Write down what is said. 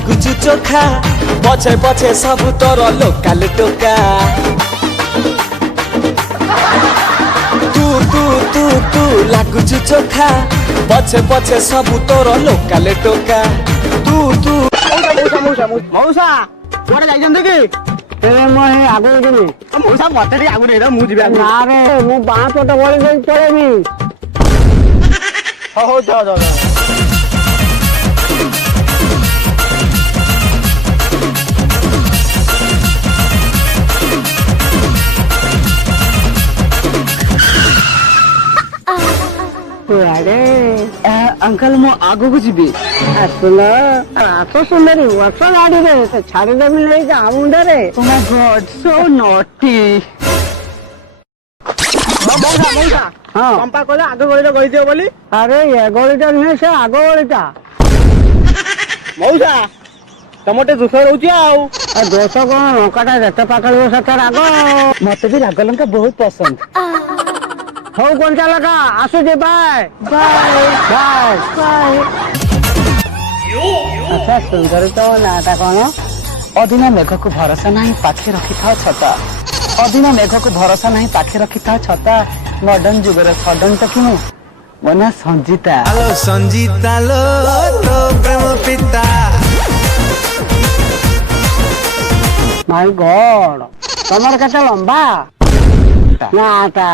लागुचु चोखा पछे पछे सब तोर लोकाल टोका तू तू तू तू लागुचु चोखा पछे पछे सब तोर लोकाल टोका तू तू मौसा कुआडे जाइछन्ते कि तेरे मैं आगो जिमी मौसा मते रे आगो रे मु जिबा ना रे मु बाँ पट गली दे पळेबी हो जा जा अंकल मो आगो को जीबी सुन तो सुंदरी वर्ष गाड़ी रे छाड़ी देवी नहीं जा मुंडे रे oh my God so naughty मौसा मौसा हां पंपा कहले आगो गळीटा गळी दियो बोली अरे ये गळीटा नहीं से आगो गळीटा मौसा टमाटे दोष रहउची आउ दोष कोन लंकाटा जते पाकळियो सते राग मते भी राग लंका बहुत पसंद हो कौन चा लगा आसु जे बाय बाय बाय बाय अच्छा सुंदर तो नाटा कौन अदिन मेघ को भरोसा नहीं पाखे रखी था छता अदिन मेघ को भरोसा नहीं पाखे रखी था छता मॉडर्न जुगर सडन तो कि मो ना संजीता हेलो संजीता लो तो प्रेम पिता माय गॉड तमर कते लंबा नाटा